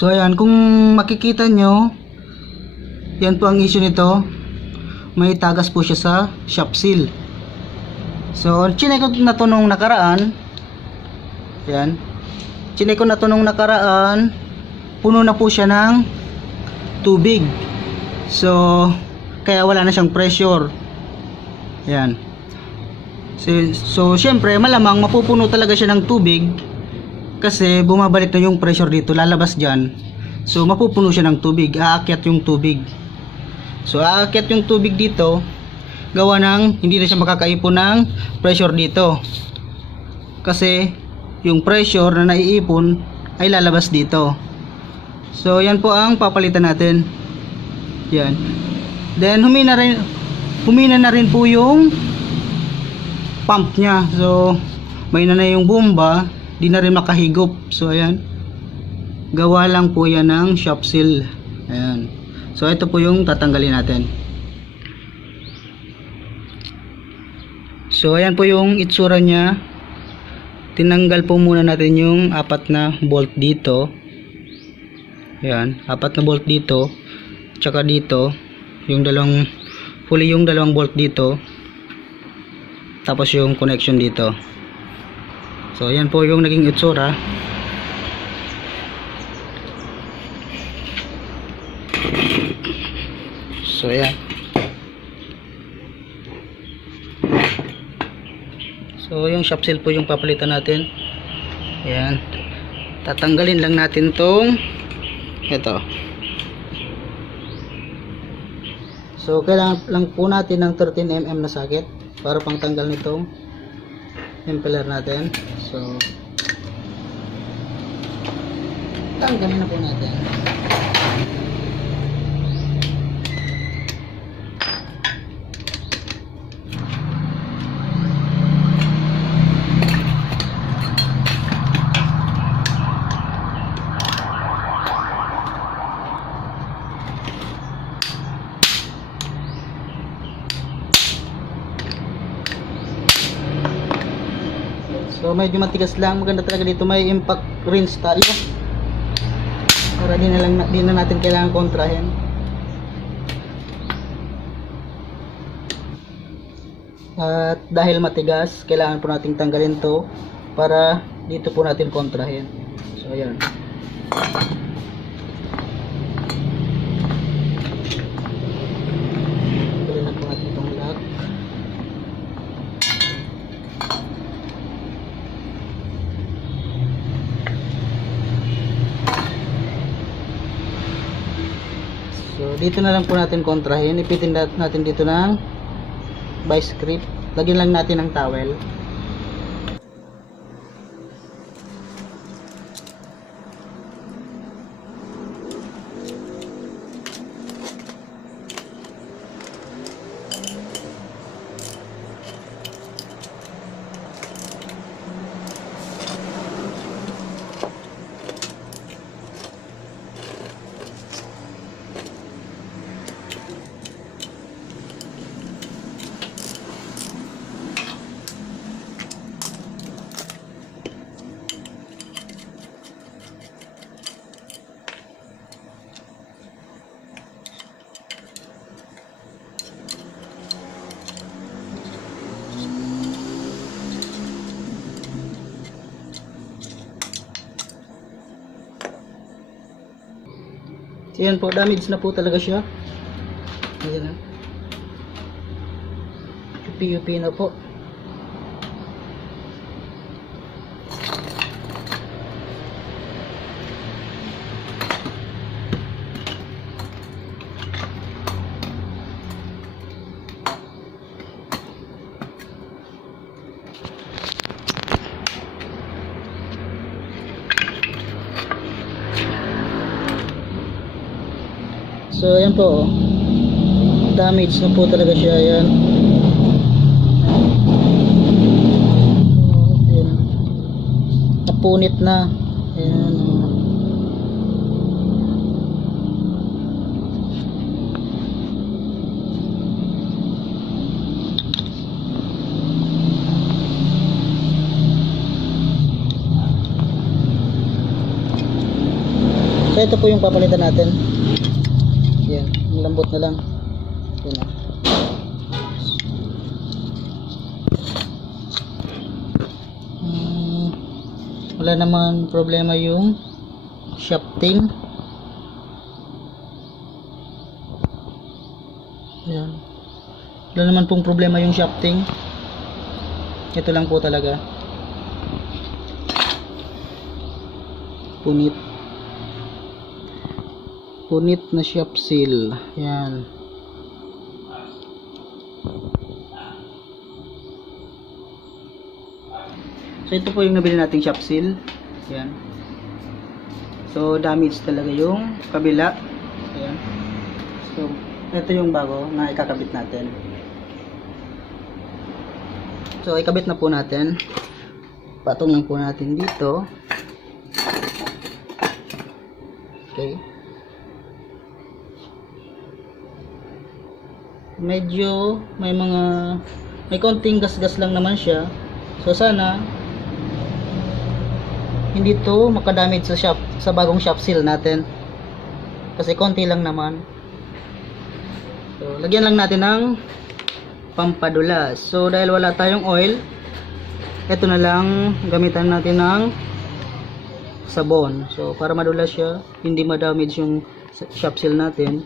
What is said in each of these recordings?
So ayan, kung makikita nyo, yan po ang issue nito. May tagas po siya sa shop seal. So chinek ko na to nung nakaraan. Yan, chinek ko na to nung nakaraan. Puno na po siya ng tubig. So kaya wala na siyang pressure. Yan. So syempre malamang mapupuno talaga siya ng tubig kasi bumabalik na yung pressure dito, lalabas dyan. So mapupuno siya ng tubig, aakyat yung tubig. So aakyat yung tubig dito, gawa ng hindi na siya makakaipon ng pressure dito, kasi yung pressure na naiipon ay lalabas dito. So yan po ang papalitan natin. Yan. Then humina na rin po yung pump nya. So may na yung bomba, di na rin makahigop. So ayan, gawa lang po yan ng shop seal. Ayan. So ito po yung tatanggalin natin. So ayan po yung itsura nya. Tinanggal po muna natin yung 4 na bolt dito. Ayan, 4 na bolt dito, tsaka dito yung dalawang yung dalawang bolt dito, tapos yung connection dito. So ayan po yung naging itsura. So ayan. So yung shop seal po yung papalitan natin. Ayan. Tatanggalin lang natin tong ito. So kailangan lang po natin ng 13mm na socket para pangtanggal nitong impeller natin. So tanggalin na po natin. So medyo matigas lang, maganda talaga dito may impact rinse tayo para di na natin kailangan kontrahin. At dahil matigas, kailangan po nating tanggalin to para dito po natin kontrahin. So ayan. Tanggalin na po natin itong lock. So dito na lang po natin kontrahin. Ipitin natin dito ng vice grip. Lagyan lang natin ng towel. So yan po, damage na po talaga siya. Ayan na. UP na po. So ayan po, damage na po talaga siya. Ayan. Ayan. Napunit na. Ayan. So So ito po yung papalitan natin. Yan, lambot na lang. Yan na. Wala naman problema yung shafting. Ayan. Wala naman pong problema yung shafting. Ito lang po talaga. Punit. Punit na shaft seal. Ayan. So ito po yung nabili nating shaft seal. Ayan. So damage talaga yung kabila. Ayan. So ito yung bago na ikakabit natin. So ikabit na po natin. Patong lang po natin dito. Okay. Medyo may konting gas-gas lang naman siya. So sana hindi to makadamage sa bagong shaft seal natin. Kasi konti lang naman. So lagyan lang natin ng pampadulas. So dahil wala tayong oil, ito na lang gamitan natin ng sabon. So para madulas siya, hindi ma-damage yung shaft seal natin,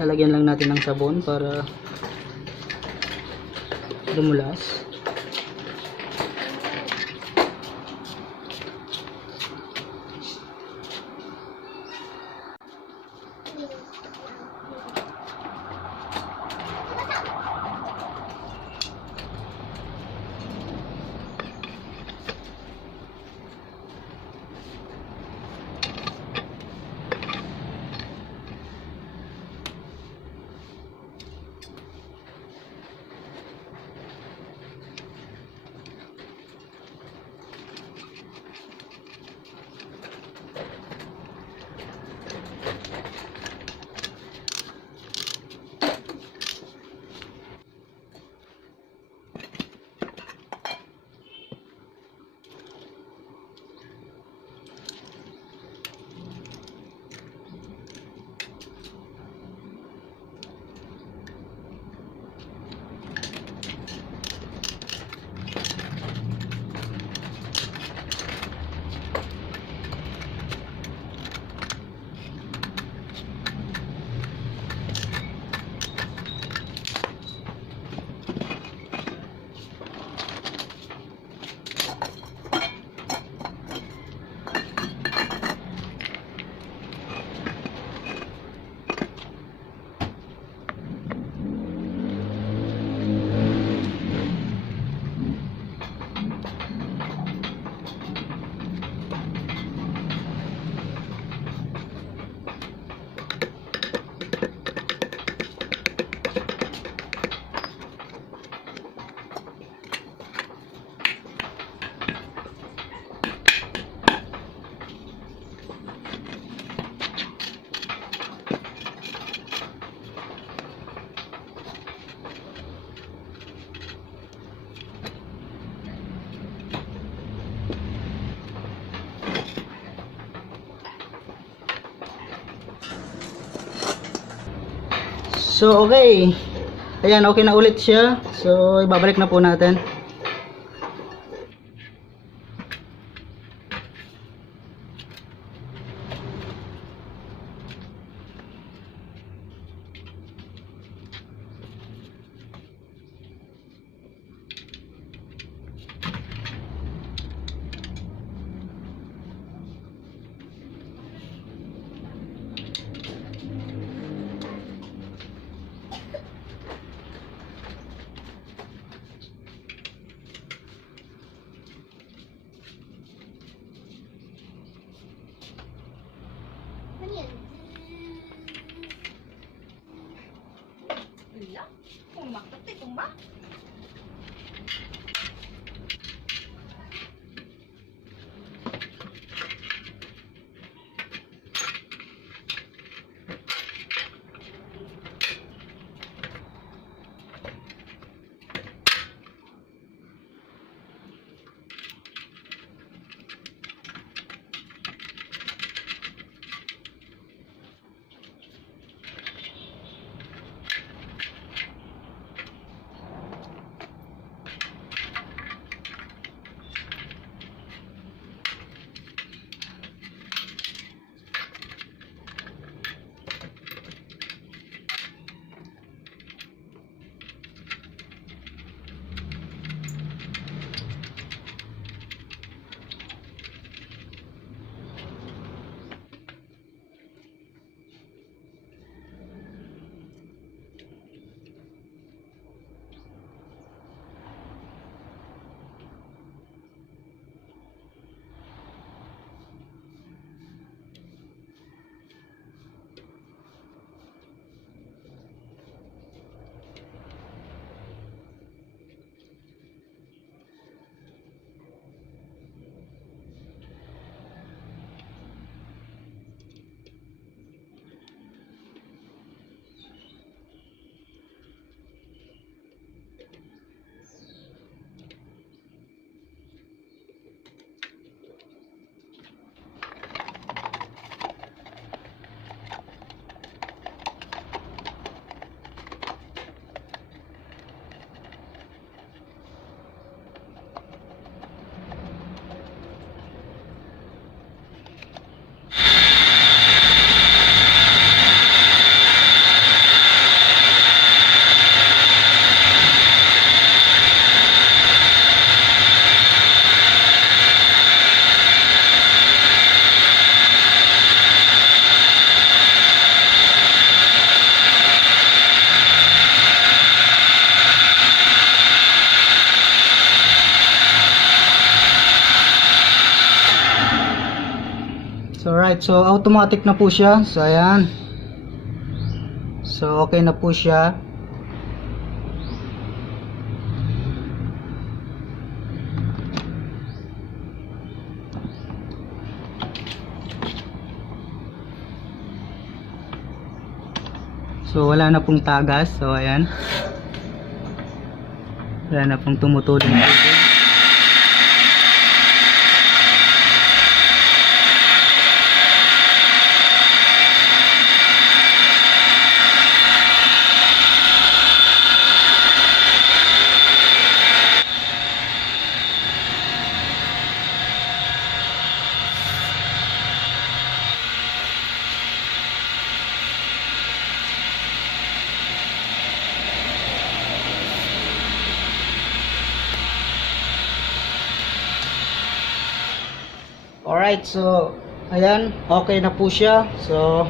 lalagyan lang natin ng sabon para dumulas. So okay. Ayan, okay na ulit siya. So ibabalik na po natin. So right, so automatic na po siya. So ayan. So okay na po siya. So wala na pong tagas. So ayan. Wala na pong tumutulong na tubig. Alright, so ayan, okay na po siya. So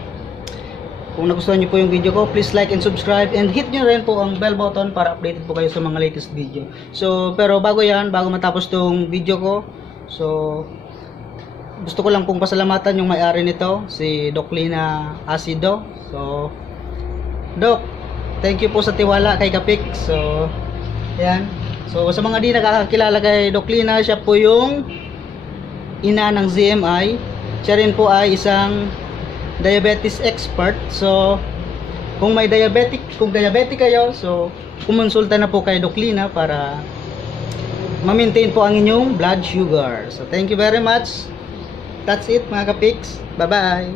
kung nagustuhan niyo po yung video ko, please like and subscribe and hit nyo rin po ang bell button para updated po kayo sa mga latest video. So pero bago matapos tong video ko, so gusto ko lang pong pasalamatan yung may-ari nito, si Doc Lina Acido. So Doc, thank you po sa tiwala kay Kapik. So ayan, so sa mga di nakakakilala kay Doc Lina, siya po yung ina ng ZMI. Siya rin po ay isang diabetes expert. So kung diabetic kayo, so kumonsulta na po kay Doc Lina para ma-maintain po ang inyong blood sugar. So thank you very much. That's it mga kapiks. Bye bye.